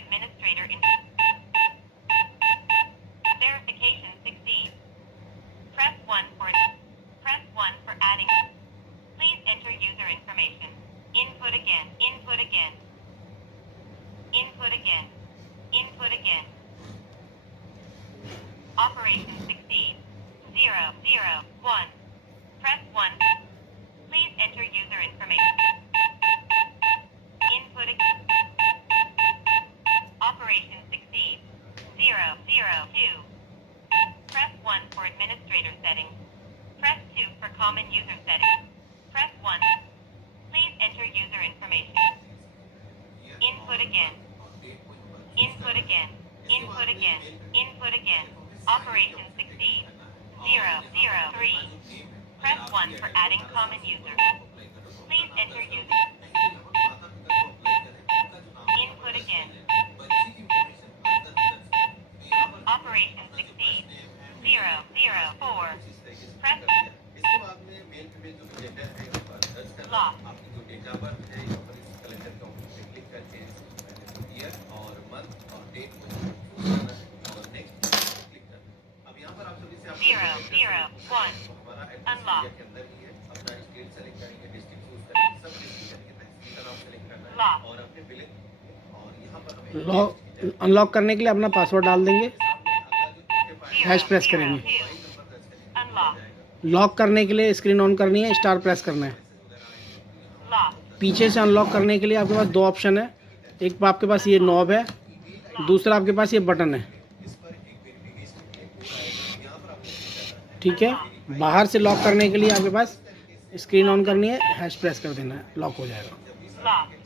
administrator verification succeed. Press 1 for adding. Please enter user information. Input again. Input again. Input again. Input again. Operation succeed. 0, 0, 1. Press 1. Please enter user information. Input again. Operation succeed. 0, 0, 2. Press 1 for administrator settings. Press 2 for common user settings. Press 1. Please enter user information. Input again. Input again. Input again. Input again. Operation succeed. 0, 0, 3. Press 1 for adding common user. Please enter user. Input again. Operation succeed. 0, 0, 4. Press lock. Zero, 0, 1. Unlock. Lock. Lock unlock करने के लिए अपना password डाल देंगे, hash press करेंगे। Unlock. Lock करने के लिए स्क्रीन ऑन करनी है, स्टार प्रेस करना है। Lock. पीछे से अनलॉक करने के लिए आपके पास दो ऑप्शन है, एक आपके पास ये नॉब है, दूसरा आपके पास ये बटन है। ठीक है, बाहर से लॉक करने के लिए आपके पास स्क्रीन ऑन करनी है, हैश प्रेस कर देना है, लॉक हो जाएगा। Lock.